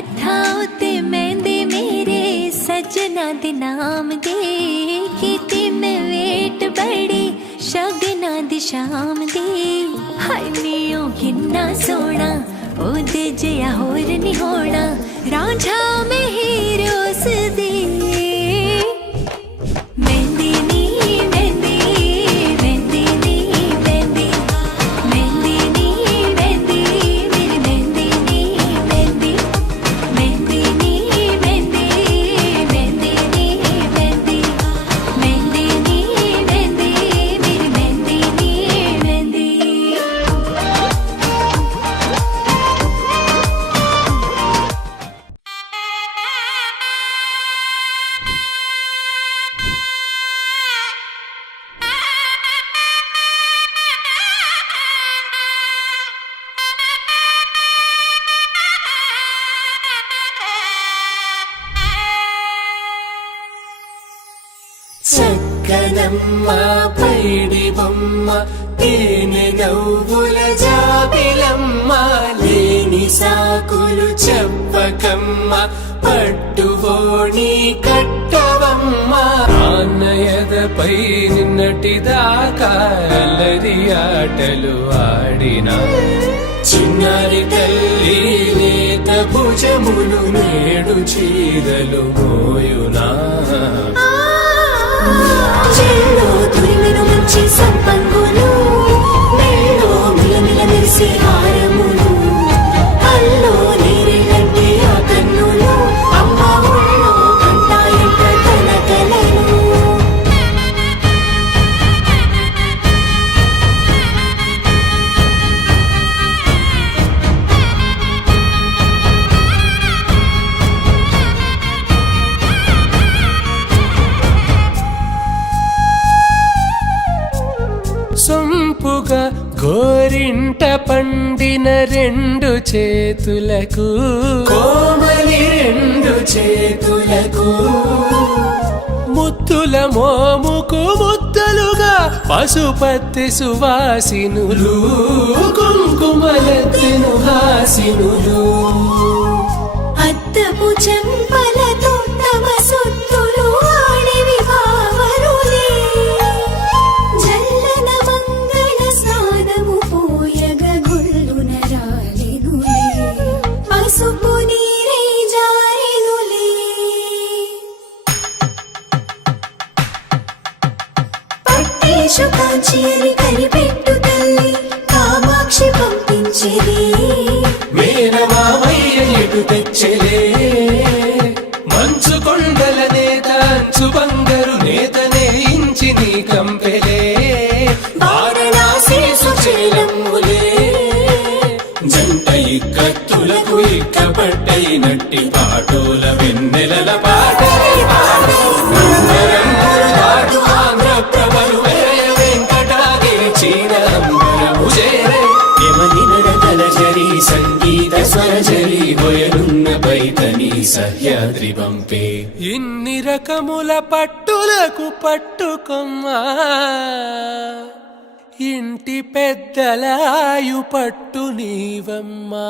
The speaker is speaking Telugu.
हथा उत्ते मेहंदी मेरे सजना दे नाम दे कीती मैं वेट बड़ी शगना दी शाम दे हाय नीओ किन्ना सोना ओदे जिहा होर नहीं होना रांझा में हीरो सदी చక్కనమ్మ పైడి బొమ్మ తేనె నవ్వుల జాబిలమ్మ లేని సాకులు చెప్పకమ్మ పట్టువోణి కట్టవమ్మ ఆనయదపై నిన్నటిదాకా అల్లరి ఆటలు ఆడినా చిన్నారి తల్లి లేత భుజములు నేడు చీరలు మోయునా చెల్లో తురిమెను మంచి సంపంగులు మెల్లో మిలమిల మెరిసే హారములు అల్లో నీరెళ్ళంటే ఆ కన్నులు అమ్మ ఒళ్ళో కంటాయంట తన కలలు సొంపుగా గోరింట పండిన రెండు చేతులకు కోమలి రెండు చేతులకు ముత్తుల మోముకు ముద్దలుగా పసుపత్తి సువాసినులు కుంకుమలెత్తెను హాసినులు అద్దపు చెంపలతో తమ సొత్తులు ఆడివి బావరులే జల్లన మంగళ స్నానము పోయగ గుళ్ళున రాలెనులే పసుపు నీరై జారెనులే పట్టేశు కాంచేరి కనిపెట్టు తల్లి కామాక్షి పంపించేది మేనమామయ్య ఎటు తెచ్చలే మంచు కొండల నేత అంచు బంగారు నేతనే ఇంచి నీ కంపెలే వారణాసి సుచేలమ్ములే జంట ఇక్కత్తులకు ఇక్కపట్టై నట్టి పాటోల వెన్నెలల పాటలే ఆంధ్ర ప్రభలు వెంకటాగిరి చీరంబరము చేరే యమనినడతలజరి సంగీత స్వరజరి హొయలున్న పైతని సహ్యాద్రి పంపే ఇన్ని రకముల పట్టులకు పట్టుకొమ్మా ఇంటి పెద్దలాయు పట్టు నీవమ్మా